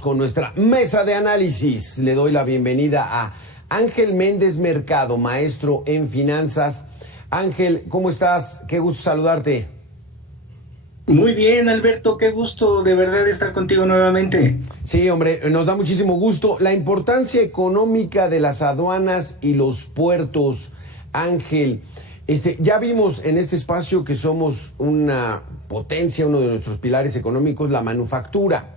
Con nuestra mesa de análisis, le doy la bienvenida a Ángel Méndez Mercado, maestro en finanzas. Ángel, ¿cómo estás? Qué gusto saludarte. Muy bien, Alberto, qué gusto de verdad estar contigo nuevamente. Sí, hombre, nos da muchísimo gusto. La importancia económica de las aduanas y los puertos, Ángel. Ya vimos en este espacio que somos una potencia, uno de nuestros pilares económicos, la manufactura.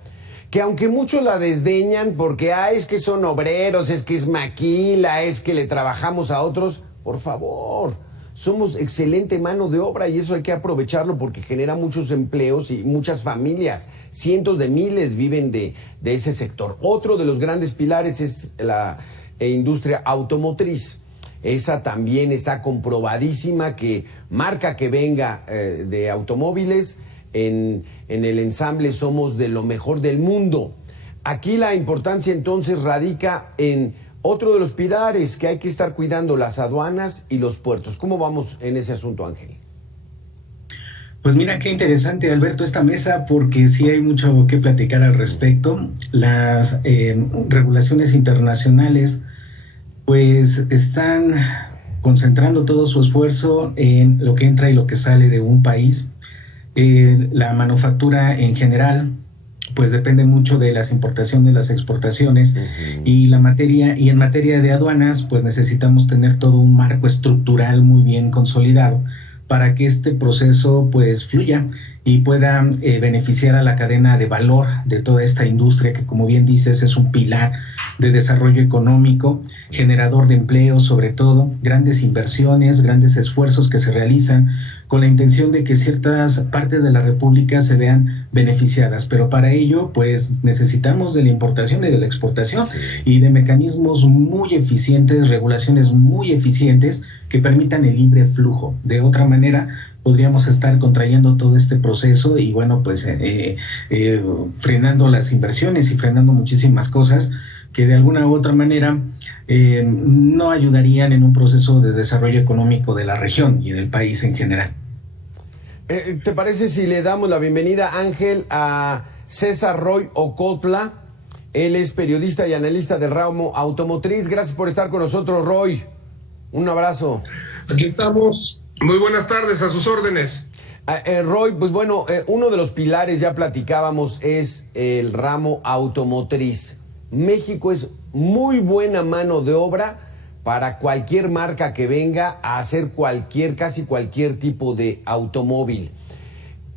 Que aunque muchos la desdeñan porque es que son obreros, es que es maquila, es que le trabajamos a otros, por favor, somos excelente mano de obra y eso hay que aprovecharlo porque genera muchos empleos y muchas familias, cientos de miles viven de ese sector. Otro de los grandes pilares es la industria automotriz. Esa también está comprobadísima que marca que venga de automóviles, en el ensamble somos de lo mejor del mundo. Aquí la importancia entonces radica en otro de los pilares que hay que estar cuidando, las aduanas y los puertos. ¿Cómo vamos en ese asunto, Ángel? Pues mira qué interesante, Alberto, esta mesa, porque sí hay mucho que platicar al respecto. Las regulaciones internacionales pues están concentrando todo su esfuerzo en lo que entra y lo que sale de un país. La manufactura en general pues depende mucho de las importaciones, las exportaciones y en materia de aduanas pues necesitamos tener todo un marco estructural muy bien consolidado para que este proceso pues fluya y pueda beneficiar a la cadena de valor de toda esta industria que, como bien dices, es un pilar de desarrollo económico, generador de empleo, sobre todo, grandes inversiones, grandes esfuerzos que se realizan con la intención de que ciertas partes de la República se vean beneficiadas, pero para ello pues necesitamos de la importación y de la exportación y de mecanismos muy eficientes, regulaciones muy eficientes que permitan el libre flujo. De otra manera podríamos estar contrayendo todo este proceso y bueno, pues frenando las inversiones y frenando muchísimas cosas que de alguna u otra manera no ayudarían en un proceso de desarrollo económico de la región y del país en general. ¿Te parece si le damos la bienvenida, Ángel, a César Roy Ocotla? Él es periodista y analista del ramo automotriz. Gracias por estar con nosotros, Roy. Un abrazo. Aquí estamos. Muy buenas tardes, a sus órdenes. Roy, pues bueno, uno de los pilares, ya platicábamos, es el ramo automotriz. México es muy buena mano de obra para cualquier marca que venga a hacer casi cualquier tipo de automóvil.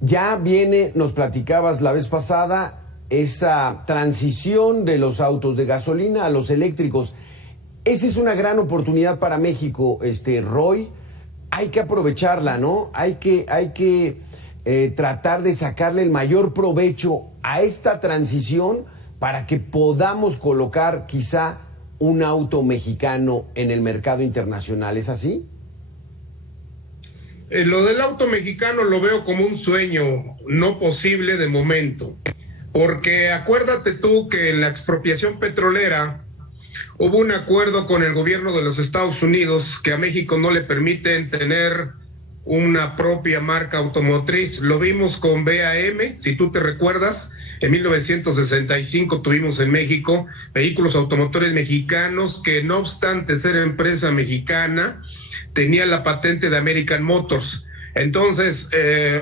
Ya viene, nos platicabas la vez pasada, esa transición de los autos de gasolina a los eléctricos. Esa es una gran oportunidad para México, Roy. Hay que aprovecharla, ¿no? Hay que tratar de sacarle el mayor provecho a esta transición para que podamos colocar quizá un auto mexicano en el mercado internacional. ¿Es así? Lo del auto mexicano lo veo como un sueño no posible de momento, porque acuérdate tú que en la expropiación petrolera hubo un acuerdo con el gobierno de los Estados Unidos que a México no le permiten tener una propia marca automotriz. Lo vimos con BAM, si tú te recuerdas, en 1965 tuvimos en México vehículos automotores mexicanos que, no obstante ser empresa mexicana, tenía la patente de American Motors. Entonces,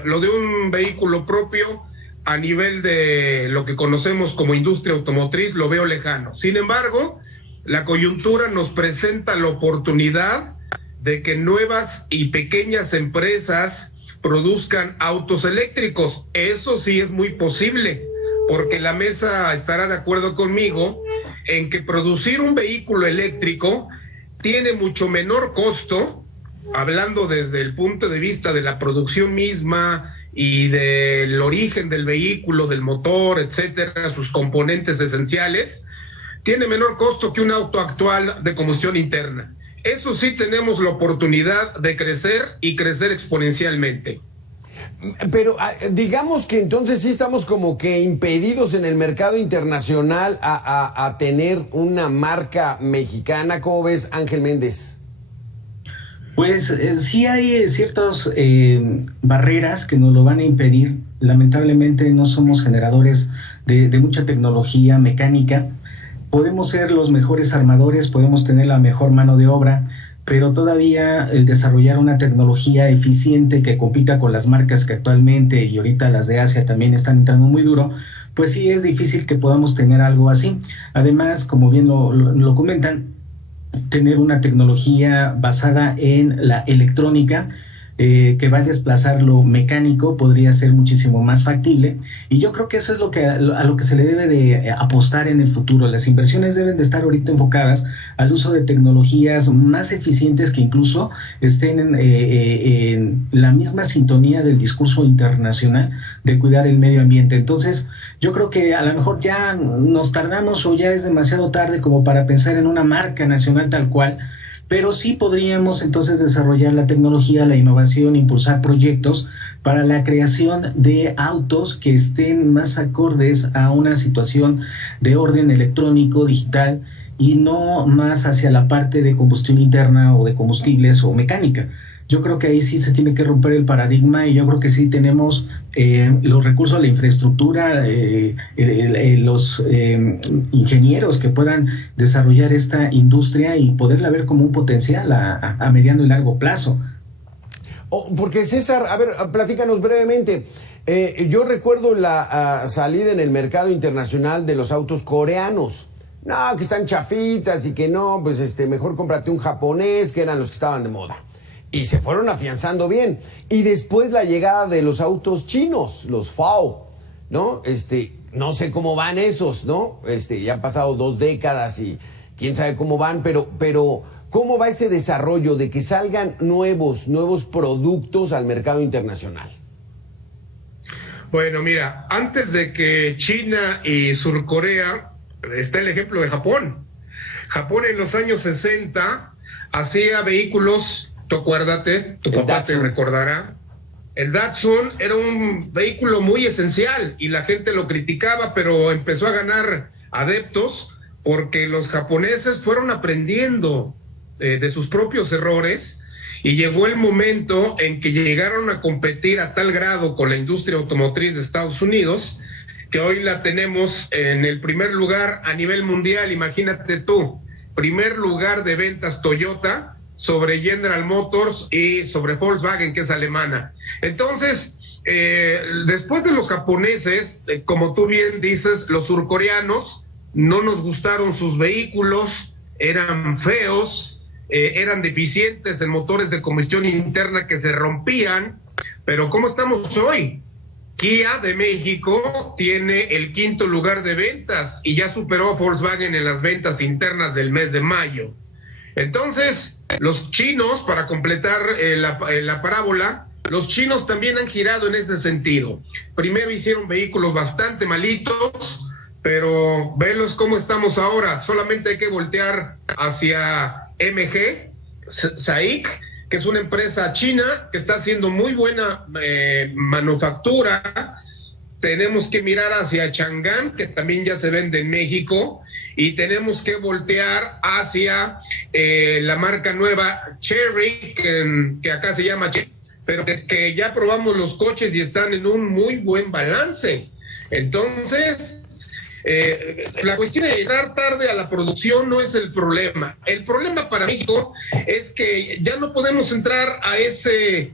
lo de un vehículo propio a nivel de lo que conocemos como industria automotriz lo veo lejano. Sin embargo, la coyuntura nos presenta la oportunidad de que nuevas y pequeñas empresas produzcan autos eléctricos. Eso sí es muy posible, porque la mesa estará de acuerdo conmigo en que producir un vehículo eléctrico tiene mucho menor costo, hablando desde el punto de vista de la producción misma y del origen del vehículo, del motor, etcétera, sus componentes esenciales, tiene menor costo que un auto actual de combustión interna. Eso sí, tenemos la oportunidad de crecer y crecer exponencialmente. Pero digamos que entonces sí estamos como que impedidos en el mercado internacional a tener una marca mexicana. ¿Cómo ves, Ángel Méndez? Pues sí hay ciertas barreras que nos lo van a impedir. Lamentablemente no somos generadores de mucha tecnología mecánica. Podemos ser los mejores armadores, podemos tener la mejor mano de obra, pero todavía el desarrollar una tecnología eficiente que compita con las marcas que actualmente y ahorita las de Asia también están entrando muy duro, pues sí es difícil que podamos tener algo así. Además, como bien lo comentan, tener una tecnología basada en la electrónica que va a desplazar lo mecánico podría ser muchísimo más factible, y yo creo que eso es a lo que se le debe de apostar en el futuro. Las inversiones deben de estar ahorita enfocadas al uso de tecnologías más eficientes que incluso estén en la misma sintonía del discurso internacional de cuidar el medio ambiente. Entonces yo creo que a lo mejor ya nos tardamos o ya es demasiado tarde como para pensar en una marca nacional tal cual, pero sí podríamos entonces desarrollar la tecnología, la innovación, impulsar proyectos para la creación de autos que estén más acordes a una situación de orden electrónico, digital, y no más hacia la parte de combustión interna o de combustibles o mecánica. Yo creo que ahí sí se tiene que romper el paradigma, y yo creo que sí tenemos los recursos, la infraestructura, los ingenieros que puedan desarrollar esta industria y poderla ver como un potencial a mediano y largo plazo. Porque César, a ver, platícanos brevemente. Yo recuerdo la salida en el mercado internacional de los autos coreanos. No, que están chafitas y que no, pues mejor cómprate un japonés, que eran los que estaban de moda. Y se fueron afianzando bien. Y después la llegada de los autos chinos, los FAO, ¿no? No sé cómo van esos, ¿no? Ya han pasado 2 décadas y quién sabe cómo van, pero ¿cómo va ese desarrollo de que salgan nuevos productos al mercado internacional? Bueno, mira, antes de que China y Surcorea, está el ejemplo de Japón. Japón en los años 60 hacía vehículos. Tú acuérdate, tu papá te recordará. El Datsun era un vehículo muy esencial y la gente lo criticaba, pero empezó a ganar adeptos porque los japoneses fueron aprendiendo de sus propios errores, y llegó el momento en que llegaron a competir a tal grado con la industria automotriz de Estados Unidos que hoy la tenemos en el primer lugar a nivel mundial. Imagínate tú, primer lugar de ventas Toyota sobre General Motors y sobre Volkswagen, que es alemana. Entonces, después de los japoneses, como tú bien dices, los surcoreanos, no nos gustaron sus vehículos, eran feos, eran deficientes en motores de combustión interna que se rompían. Pero ¿cómo estamos hoy? Kia de México tiene el 5º lugar de ventas y ya superó a Volkswagen en las ventas internas del mes de mayo. Entonces, los chinos, para completar la parábola, los chinos también han girado en ese sentido. Primero hicieron vehículos bastante malitos, pero velos cómo estamos ahora. Solamente hay que voltear hacia MG, SAIC, que es una empresa china que está haciendo muy buena manufactura. Tenemos que mirar hacia Chang'an, que también ya se vende en México, y tenemos que voltear hacia la marca nueva Chery, que acá se llama Chery, pero que ya probamos los coches y están en un muy buen balance. Entonces, la cuestión de llegar tarde a la producción no es el problema. El problema para México es que ya no podemos entrar a ese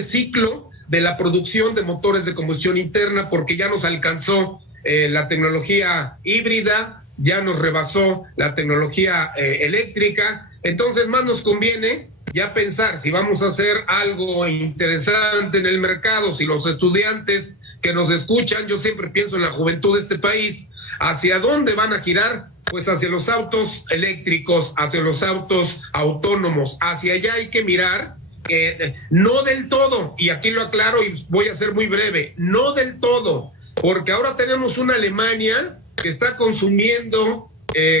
ciclo de la producción de motores de combustión interna, porque ya nos alcanzó la tecnología híbrida, ya nos rebasó la tecnología eléctrica. Entonces más nos conviene ya pensar si vamos a hacer algo interesante en el mercado, si los estudiantes que nos escuchan, yo siempre pienso en la juventud de este país, ¿hacia dónde van a girar? Pues hacia los autos eléctricos, hacia los autos autónomos. Hacia allá hay que mirar. No del todo, y aquí lo aclaro y voy a ser muy breve, no del todo, porque ahora tenemos una Alemania que está consumiendo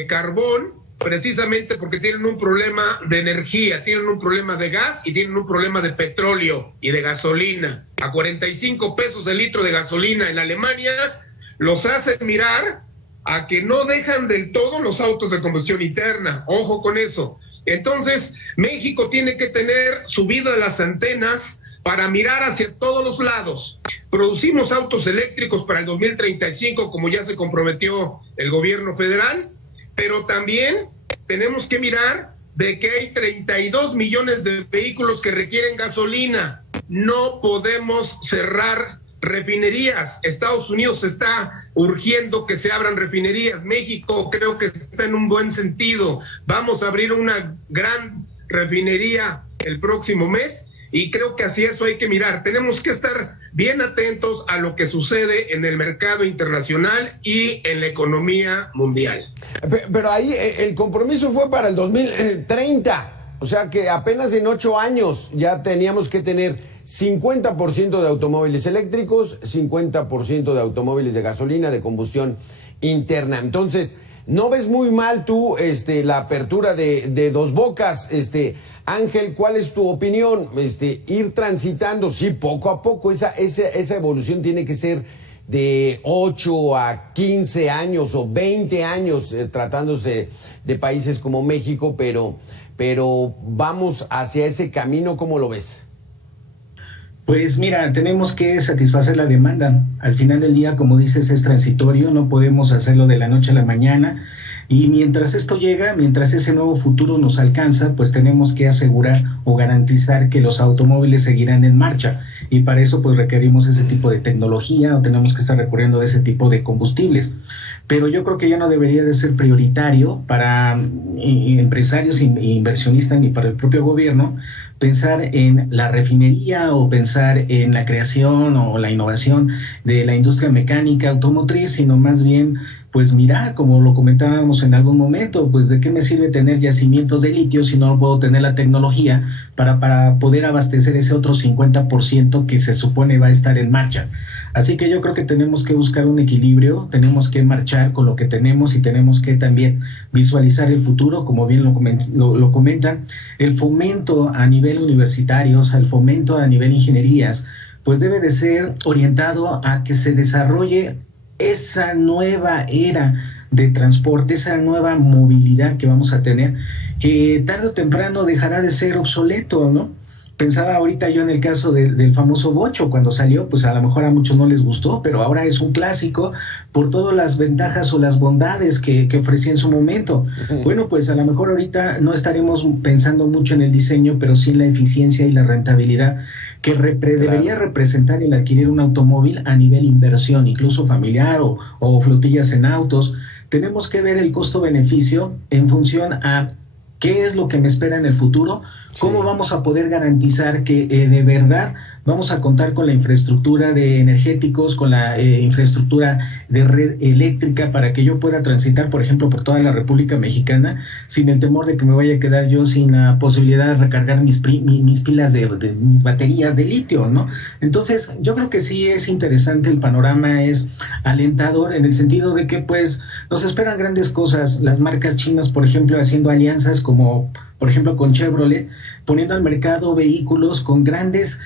carbón precisamente porque tienen un problema de energía, tienen un problema de gas y tienen un problema de petróleo y de gasolina. A 45 pesos el litro de gasolina en Alemania los hace mirar a que no dejan del todo los autos de combustión interna. Ojo con eso. Entonces, México tiene que tener subidas las antenas para mirar hacia todos los lados. Producimos autos eléctricos para el 2035, como ya se comprometió el gobierno federal, pero también tenemos que mirar de que hay 32 millones de vehículos que requieren gasolina. No podemos cerrar refinerías. Estados Unidos está urgiendo que se abran refinerías. México creo que está en un buen sentido. Vamos a abrir una gran refinería el próximo mes y creo que así eso hay que mirar. Tenemos que estar bien atentos a lo que sucede en el mercado internacional y en la economía mundial. Pero ahí el compromiso fue para el 2030. O sea que apenas en 8 años ya teníamos que tener 50% de automóviles eléctricos, 50% de automóviles de gasolina, de combustión interna. Entonces, ¿no ves muy mal tú la apertura de Dos Bocas? Ángel, ¿cuál es tu opinión? Ir transitando, sí, poco a poco, esa evolución tiene que ser de 8 a 15 años o 20 años, tratándose de países como México, pero vamos hacia ese camino, ¿cómo lo ves? Pues mira, tenemos que satisfacer la demanda. Al final del día, como dices, es transitorio, no podemos hacerlo de la noche a la mañana. Y mientras esto llega, mientras ese nuevo futuro nos alcanza, pues tenemos que asegurar o garantizar que los automóviles seguirán en marcha. Y para eso pues requerimos ese tipo de tecnología o tenemos que estar recurriendo a ese tipo de combustibles. Pero yo creo que ya no debería de ser prioritario para empresarios e inversionistas ni para el propio gobierno pensar en la refinería o pensar en la creación o la innovación de la industria mecánica automotriz, sino más bien pues mirar, como lo comentábamos en algún momento, pues de qué me sirve tener yacimientos de litio si no puedo tener la tecnología para poder abastecer ese otro 50% que se supone va a estar en marcha. Así que yo creo que tenemos que buscar un equilibrio, tenemos que marchar con lo que tenemos y tenemos que también visualizar el futuro, como bien lo comentan, el fomento a nivel universitario, o sea, el fomento a nivel ingenierías, pues debe de ser orientado a que se desarrolle esa nueva era de transporte, esa nueva movilidad que vamos a tener, que tarde o temprano dejará de ser obsoleto, ¿no? Pensaba ahorita yo en el caso del famoso bocho, cuando salió, pues a lo mejor a muchos no les gustó, pero ahora es un clásico por todas las ventajas o las bondades que ofrecía en su momento. Bueno, pues a lo mejor ahorita no estaremos pensando mucho en el diseño, pero sí en la eficiencia y la rentabilidad que debería representar el adquirir un automóvil a nivel inversión, incluso familiar o flotillas en autos. Tenemos que ver el costo-beneficio en función a qué es lo que me espera en el futuro, cómo vamos a poder garantizar que de verdad vamos a contar con la infraestructura de energéticos, con la infraestructura de red eléctrica para que yo pueda transitar, por ejemplo, por toda la República Mexicana sin el temor de que me vaya a quedar yo sin la posibilidad de recargar mis pilas de mis baterías de litio, ¿no? Entonces, yo creo que sí es interesante, el panorama es alentador en el sentido de que pues nos esperan grandes cosas, las marcas chinas, por ejemplo, haciendo alianzas como por ejemplo con Chevrolet, poniendo al mercado vehículos con grandes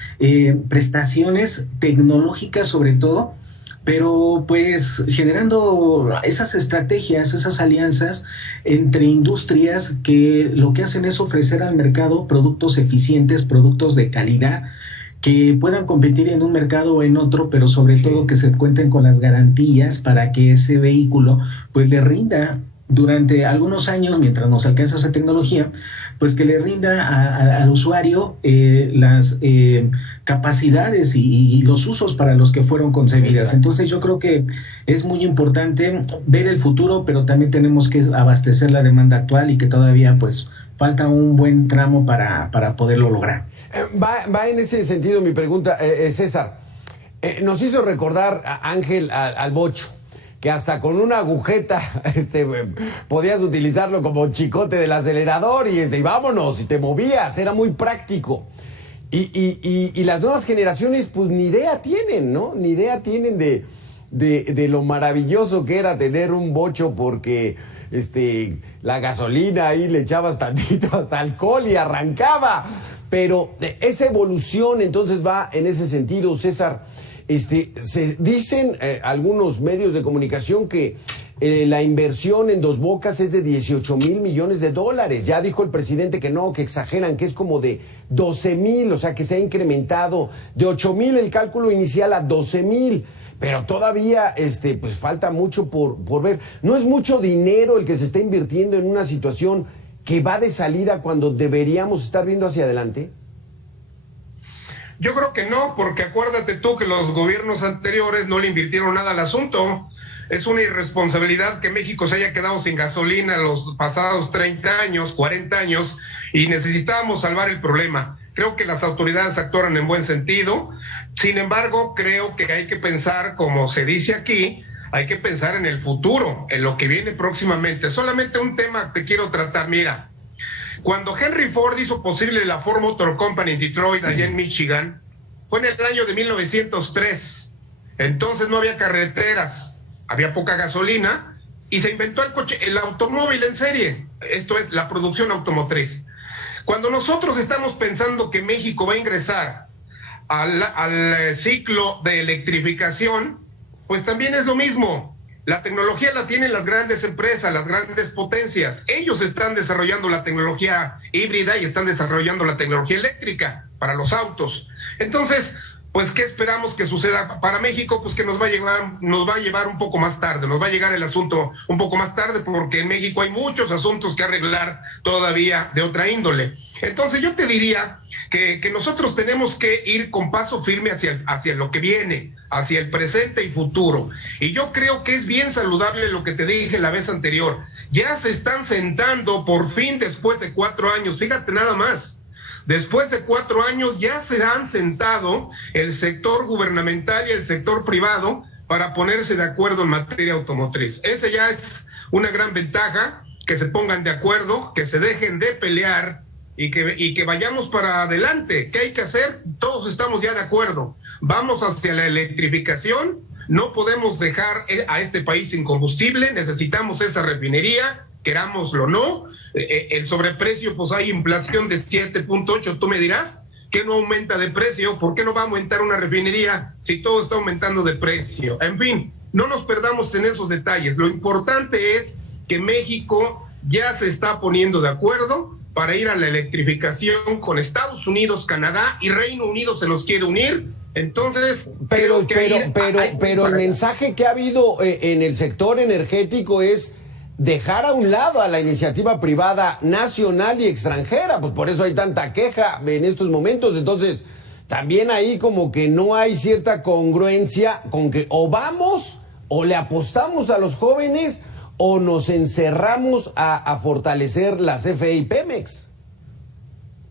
prestaciones tecnológicas sobre todo, pero pues generando esas estrategias, esas alianzas entre industrias que lo que hacen es ofrecer al mercado productos eficientes, productos de calidad, que puedan competir en un mercado o en otro, pero sobre todo que se cuenten con las garantías para que ese vehículo pues le rinda durante algunos años, mientras nos alcanza esa tecnología, pues que le rinda al usuario las capacidades y los usos para los que fueron concebidas. Exacto. Entonces yo creo que es muy importante ver el futuro, pero también tenemos que abastecer la demanda actual y que todavía pues falta un buen tramo para poderlo lograr. Va en ese sentido mi pregunta, César. Nos hizo recordar, Ángel, al bocho, que hasta con una agujeta podías utilizarlo como chicote del acelerador y vámonos, y te movías, era muy práctico. Y las nuevas generaciones pues ni idea tienen, ¿no? Ni idea tienen de lo maravilloso que era tener un bocho, porque la gasolina ahí le echabas tantito hasta alcohol y arrancaba. Pero esa evolución entonces va en ese sentido, César. Se dicen algunos medios de comunicación que la inversión en Dos Bocas es de 18,000 millones de dólares. Ya dijo el presidente que no, que exageran, que es como de 12,000, o sea que se ha incrementado de 8,000 el cálculo inicial a 12,000. Pero todavía pues falta mucho por ver. No es mucho dinero el que se está invirtiendo en una situación que va de salida cuando deberíamos estar viendo hacia adelante. Yo creo que no, porque acuérdate tú que los gobiernos anteriores no le invirtieron nada al asunto. Es una irresponsabilidad que México se haya quedado sin gasolina los pasados 30 años, 40 años, y necesitábamos salvar el problema. Creo que las autoridades actuaron en buen sentido. Sin embargo, creo que hay que pensar, como se dice aquí, hay que pensar en el futuro, en lo que viene próximamente. Solamente un tema que quiero tratar. Mira, cuando Henry Ford hizo posible la Ford Motor Company en Detroit, allá en Michigan, fue en el año de 1903. Entonces no había carreteras, había poca gasolina y se inventó el automóvil en serie. Esto es la producción automotriz. Cuando nosotros estamos pensando que México va a ingresar al ciclo de electrificación, pues también es lo mismo. La tecnología la tienen las grandes empresas, las grandes potencias. Ellos están desarrollando la tecnología híbrida y están desarrollando la tecnología eléctrica para los autos. Entonces, pues, ¿qué esperamos que suceda para México? Pues que nos va a llevar un poco más tarde, nos va a llegar el asunto un poco más tarde, porque en México hay muchos asuntos que arreglar todavía de otra índole. Entonces yo te diría que nosotros tenemos que ir con paso firme hacia lo que viene, hacia el presente y futuro. Y yo creo que es bien saludable lo que te dije la vez anterior. Ya se están sentando por fin después de 4 años, fíjate nada más. Después de 4 años ya se han sentado el sector gubernamental y el sector privado para ponerse de acuerdo en materia automotriz. Esa ya es una gran ventaja, que se pongan de acuerdo, que se dejen de pelear y que vayamos para adelante. ¿Qué hay que hacer? Todos estamos ya de acuerdo. Vamos hacia la electrificación, no podemos dejar a este país sin combustible, necesitamos esa refinería, querámoslo o no. El sobreprecio, pues hay inflación de 7.8, tú me dirás, ¿qué no aumenta de precio? ¿Por qué no va a aumentar una refinería si todo está aumentando de precio? En fin, no nos perdamos en esos detalles. Lo importante es que México ya se está poniendo de acuerdo para ir a la electrificación con Estados Unidos, Canadá y Reino Unido se nos quiere unir. Entonces, pero el mensaje que ha habido en el sector energético es dejar a un lado a la iniciativa privada nacional y extranjera, pues por eso hay tanta queja en estos momentos. Entonces, también ahí como que no hay cierta congruencia con que o vamos o le apostamos a los jóvenes o nos encerramos a fortalecer la CFE y Pemex.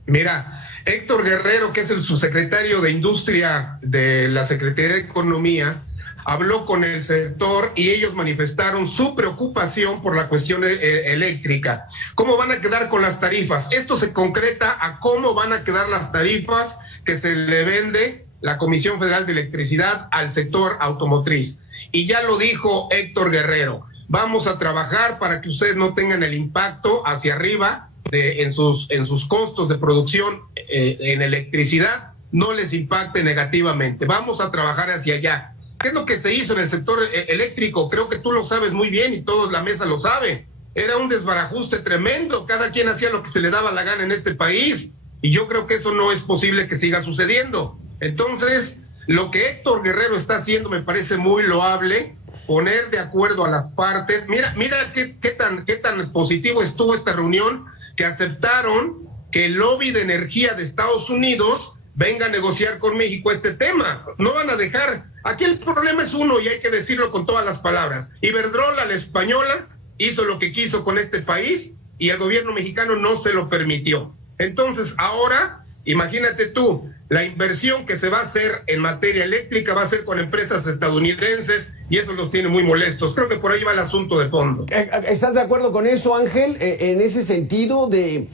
Mira, Héctor Guerrero, que es el subsecretario de Industria de la Secretaría de Economía, habló con el sector y ellos manifestaron su preocupación por la cuestión eléctrica. ¿Cómo van a quedar con las tarifas? Esto se concreta a cómo van a quedar las tarifas que se le vende la Comisión Federal de Electricidad al sector automotriz. Y ya lo dijo Héctor Guerrero, vamos a trabajar para que ustedes no tengan el impacto hacia arriba en sus costos de producción en electricidad, no les impacte negativamente. Vamos a trabajar hacia allá. ¿Qué es lo que se hizo en el sector eléctrico? Creo que tú lo sabes muy bien y toda la mesa lo sabe. Era un desbarajuste tremendo, cada quien hacía lo que se le daba la gana en este país, y yo creo que eso no es posible que siga sucediendo. Entonces, lo que Héctor Guerrero está haciendo me parece muy loable, poner de acuerdo a las partes. Mira qué tan positivo estuvo esta reunión, que aceptaron que el lobby de energía de Estados Unidos venga a negociar con México este tema. No van a dejar. Aquí el problema es uno y hay que decirlo con todas las palabras. Iberdrola, la española, hizo lo que quiso con este país y el gobierno mexicano no se lo permitió. Entonces ahora, imagínate tú, la inversión que se va a hacer en materia eléctrica va a ser con empresas estadounidenses y eso los tiene muy molestos. Creo que por ahí va el asunto de fondo. ¿Estás de acuerdo con eso, Ángel? En ese sentido de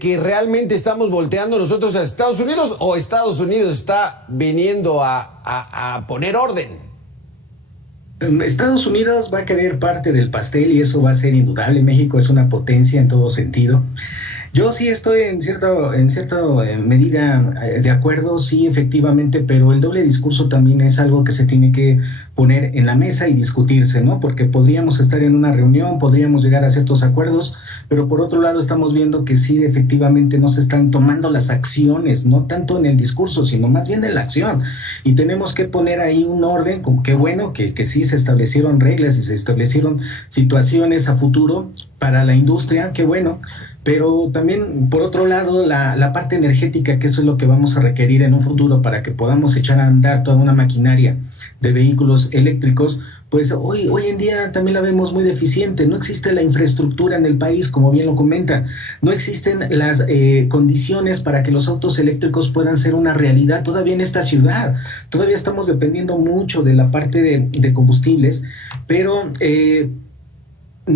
que realmente estamos volteando nosotros a Estados Unidos, o Estados Unidos está viniendo a poner orden. Estados Unidos va a querer parte del pastel y eso va a ser indudable. México es una potencia en todo sentido. Yo sí estoy en cierta medida de acuerdo, sí, efectivamente, pero el doble discurso también es algo que se tiene que poner en la mesa y discutirse, ¿no? Porque podríamos estar en una reunión, podríamos llegar a ciertos acuerdos, pero por otro lado estamos viendo que sí, efectivamente no se están tomando las acciones, no tanto en el discurso, sino más bien en la acción. Y tenemos que poner ahí un orden, como que bueno, que sí se establecieron reglas y se establecieron situaciones a futuro para la industria, qué bueno. Pero también, por otro lado, la parte energética, que eso es lo que vamos a requerir en un futuro para que podamos echar a andar toda una maquinaria de vehículos eléctricos, pues hoy en día también la vemos muy deficiente. No existe la infraestructura en el país, como bien lo comenta. No existen las condiciones para que los autos eléctricos puedan ser una realidad todavía en esta ciudad. Todavía estamos dependiendo mucho de la parte de combustibles, pero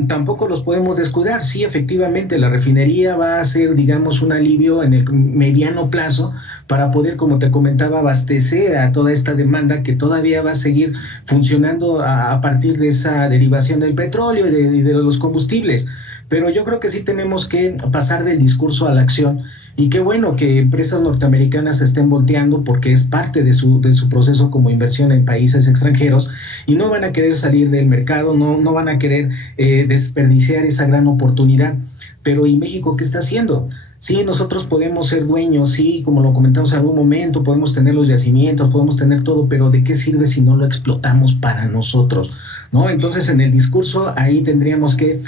tampoco los podemos descuidar. Sí, efectivamente, la refinería va a ser, digamos, un alivio en el mediano plazo para poder, como te comentaba, abastecer a toda esta demanda que todavía va a seguir funcionando a partir de esa derivación del petróleo y de los combustibles. Pero yo creo que sí tenemos que pasar del discurso a la acción. Y qué bueno que empresas norteamericanas se estén volteando, porque es parte de su proceso como inversión en países extranjeros, y no van a querer salir del mercado, no van a querer desperdiciar esa gran oportunidad. Pero ¿y México qué está haciendo? Sí, nosotros podemos ser dueños, sí, como lo comentamos en algún momento, podemos tener los yacimientos, podemos tener todo, pero ¿de qué sirve si no lo explotamos para nosotros? ¿No? Entonces, en el discurso ahí tendríamos que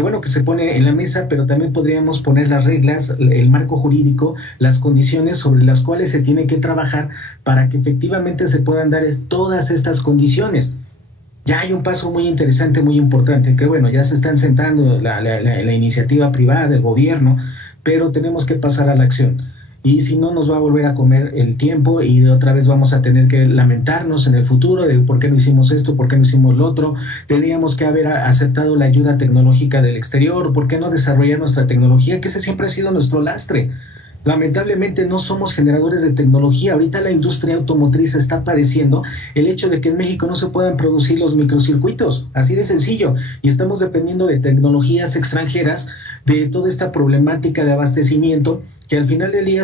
bueno que se pone en la mesa, pero también podríamos poner las reglas, el marco jurídico, las condiciones sobre las cuales se tiene que trabajar para que efectivamente se puedan dar todas estas condiciones. Ya hay un paso muy interesante, muy importante, que bueno, ya se están sentando la iniciativa privada del gobierno, pero tenemos que pasar a la acción. Y si no, nos va a volver a comer el tiempo y otra vez vamos a tener que lamentarnos en el futuro de por qué no hicimos esto, por qué no hicimos lo otro. Tendríamos que haber aceptado la ayuda tecnológica del exterior, por qué no desarrollar nuestra tecnología, que ese siempre ha sido nuestro lastre. Lamentablemente no somos generadores de tecnología. Ahorita la industria automotriz está padeciendo el hecho de que en México no se puedan producir los microcircuitos, así de sencillo, y estamos dependiendo de tecnologías extranjeras, de toda esta problemática de abastecimiento que al final del día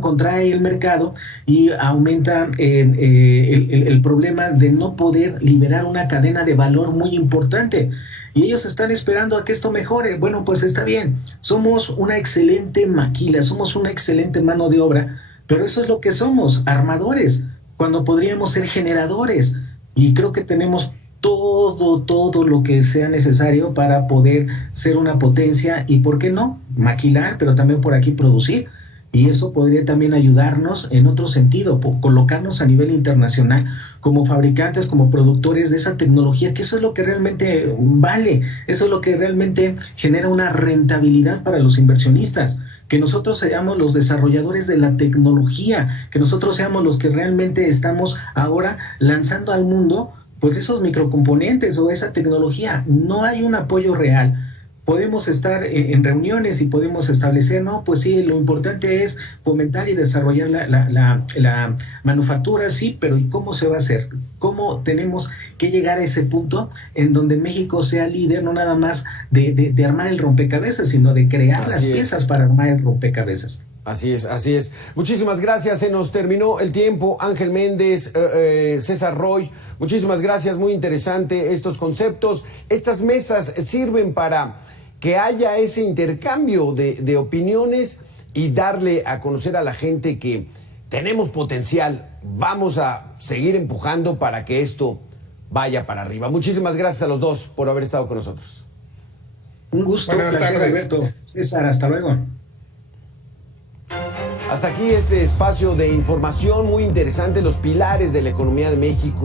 contrae el mercado y aumenta el problema de no poder liberar una cadena de valor muy importante. Y ellos están esperando a que esto mejore. Bueno, pues está bien. Somos una excelente maquila, somos una excelente mano de obra, pero eso es lo que somos, armadores, cuando podríamos ser generadores. Y creo que tenemos todo lo que sea necesario para poder ser una potencia y, ¿por qué no?, maquilar, pero también por aquí producir. Y eso podría también ayudarnos en otro sentido, colocarnos a nivel internacional como fabricantes, como productores de esa tecnología, que eso es lo que realmente vale, eso es lo que realmente genera una rentabilidad para los inversionistas, que nosotros seamos los desarrolladores de la tecnología, que nosotros seamos los que realmente estamos ahora lanzando al mundo pues esos microcomponentes o esa tecnología. No hay un apoyo real. Podemos estar en reuniones y podemos establecer, no, pues sí, lo importante es fomentar y desarrollar la manufactura, sí, pero ¿y cómo se va a hacer? ¿Cómo tenemos que llegar a ese punto en donde México sea líder, no nada más de armar el rompecabezas, sino de crear las piezas para armar el rompecabezas? Así es, así es. Muchísimas gracias, se nos terminó el tiempo. Ángel Méndez, César Roy, muchísimas gracias, muy interesante estos conceptos. Estas mesas sirven para que haya ese intercambio de opiniones y darle a conocer a la gente que tenemos potencial. Vamos a seguir empujando para que esto vaya para arriba. Muchísimas gracias a los dos por haber estado con nosotros. Un gusto, un placer, Alberto. César, hasta luego. Hasta aquí este espacio de información muy interesante, los pilares de la economía de México.